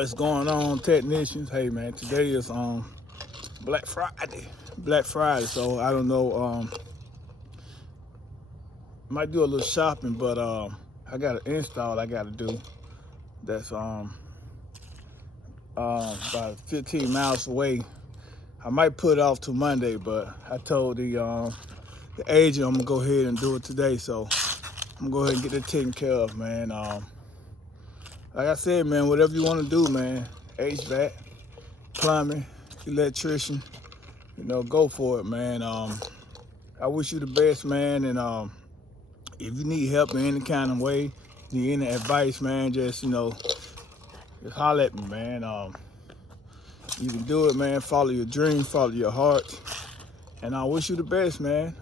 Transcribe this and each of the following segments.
What's going on, technicians? Hey man, today is Black Friday. Black Friday, so I don't know. Might do a little shopping, but I got an install I got to do. That's about 15 miles away. I might put it off to Monday, but I told the agent I'm gonna go ahead and do it today. So I'm gonna go ahead and get it taken care of, man. Like I said, man, whatever you want to do, man. HVAC, plumbing, electrician, go for it, man. I wish you the best, man. And if you need help in any kind of way, need any advice, man, just holler at me, man. You can do it, man. Follow your dream, follow your heart, and I wish you the best, man.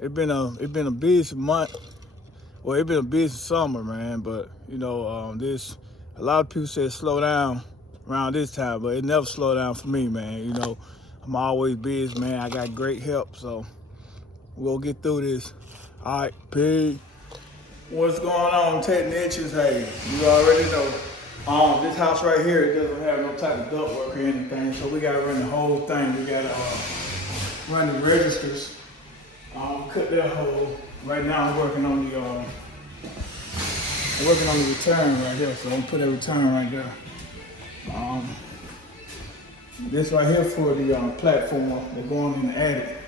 It's been a busy month. Well, it's been a busy summer, man. But this a lot of people say slow down around this time, but it never slow down for me, man. I'm always busy, man. I got great help, so we'll get through this. All right, peace. What's going on, technicians? Hey, you already know. This house right here, it doesn't have no type of duct work or anything, so we gotta run the whole thing. We gotta run the registers, cut that hole. Right now, I'm working on the return right here, so I'm gonna put a return right there. This right here for the platform. They're going in the attic.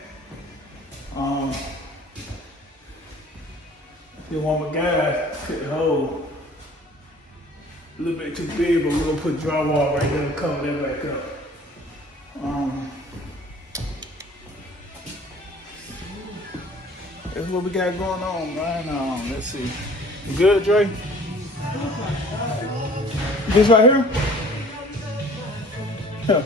Then one more guy cut the hole. A little bit too big, but we're gonna put drywall right there to cover that back up. That's what we got going on, man. Let's see. You good, Dre? This right here? Yeah.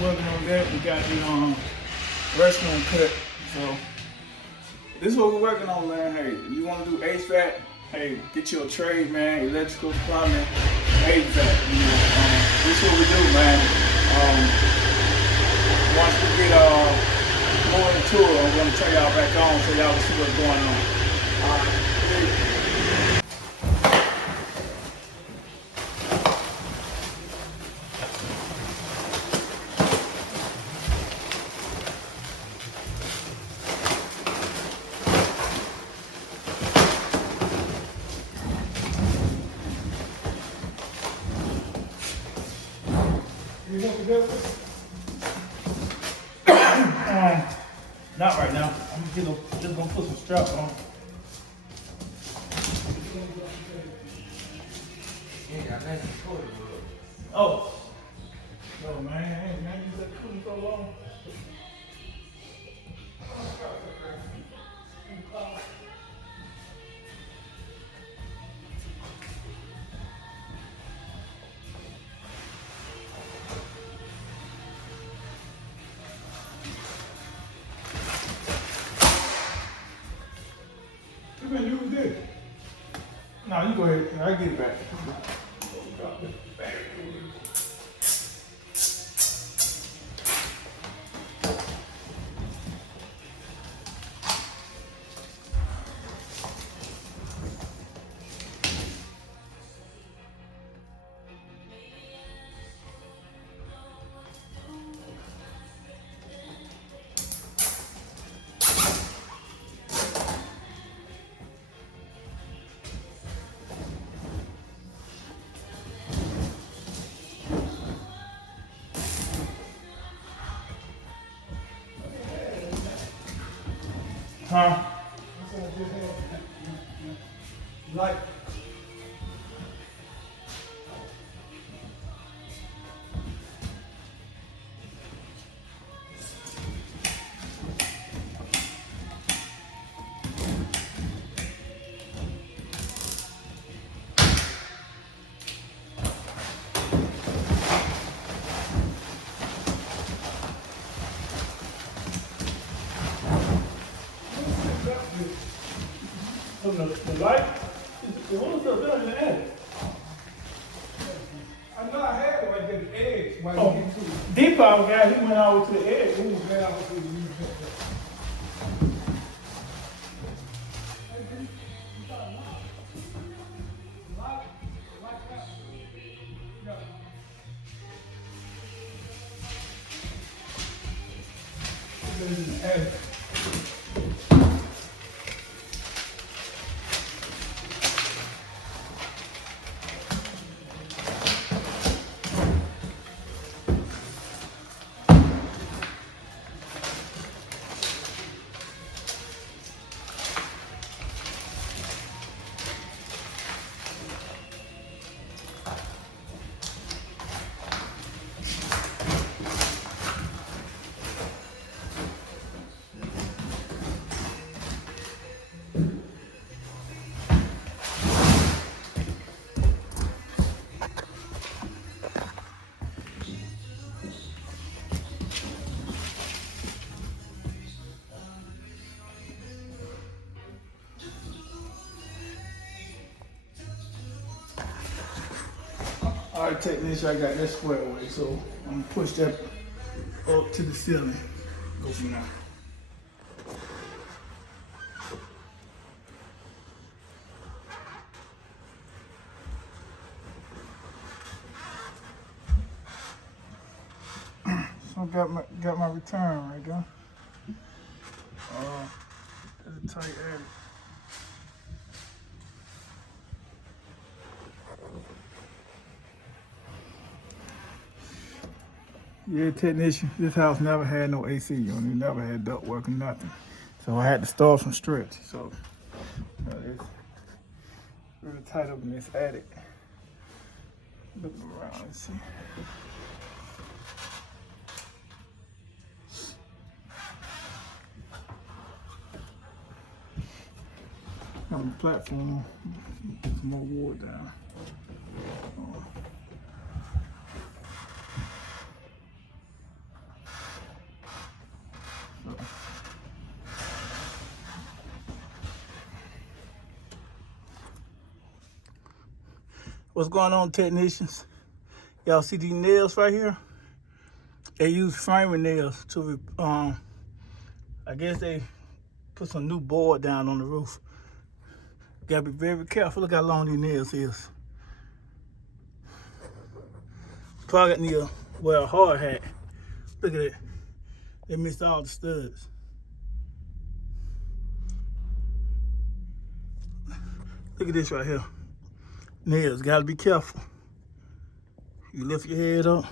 Working on that. We got the restroom cut. So this is what we're working on, man. Hey, you want to do HVAC? Hey, get you a trade, man. Electrical, plumbing, HVAC. This is what we do, man. Once we get more into it, I'm gonna turn y'all back on so y'all can see what's going on. All right. You want to go? Not right now. I'm just gonna put some straps on. Oh. No, man. I ain't used that cooling so long. You been using this? No, you go ahead. I'll get it back. Huh? Like. From the light, the one's up there in the attic. I know I had it right there at the edge. While you get to it. Depot guy, he went over to the edge. He was down to the All right, technician, I got that square away, so I'm gonna push that up to the ceiling. Go from there. So I got my return right there. There's a tight attic. Yeah, technician, this house never had no AC unit, never had duct work or nothing. So I had to start from stretch. So it's really tight up in this attic. Looking around, let's see. On the platform, put some more wood down. What's going on, technicians? Y'all see these nails right here? They use framing nails to, I guess they put some new board down on the roof. Gotta be very careful. Look how long these nails is. Probably need to wear a hard hat. Look at it. They missed all the studs. Look at this right here. Nails, gotta be careful. You lift your head up.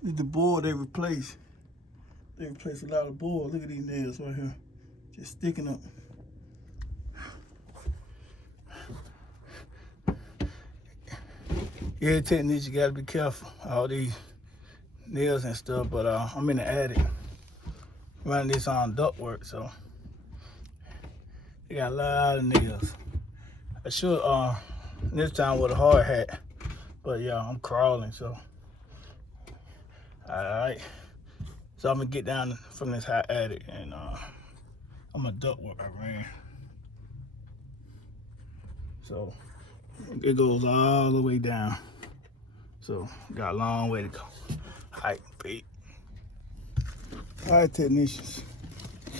This is the board they replace. They replace a lot of board. Look at these nails right here. Just sticking up. Yeah, technician, you gotta be careful. All these nails and stuff, but I'm in the attic running this on ductwork, so they got a lot of nails. I should this time with a hard hat, but yeah, I'm crawling, so all right. So I'm gonna get down from this high attic and I'm a ductwork I ran. So it goes all the way down. So got a long way to go. All right, Pete. All right, technicians.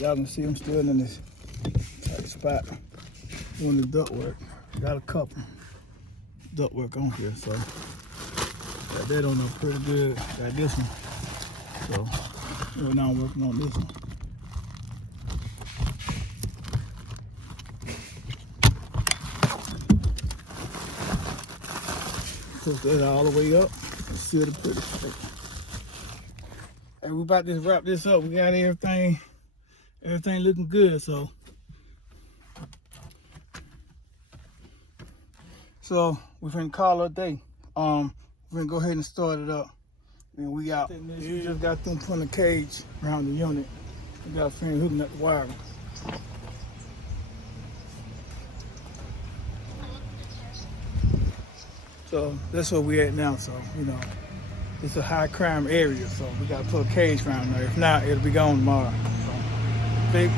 Y'all can see I'm still in this tight spot doing the duct work. Got a couple duct work on here, so got that on there pretty good. Got this one. So right now I'm working on this one. Push that all the way up and seal it pretty straight. Hey, we about to wrap this up. We got everything looking good, so we're gonna call it a day. We're gonna go ahead and start it up. And we out. We just got them putting a cage around the unit. We got a friend hooking up the wiring. So that's where we at now. So, you know, it's a high crime area, so we gotta put a cage around there. If not, it'll be gone tomorrow. So,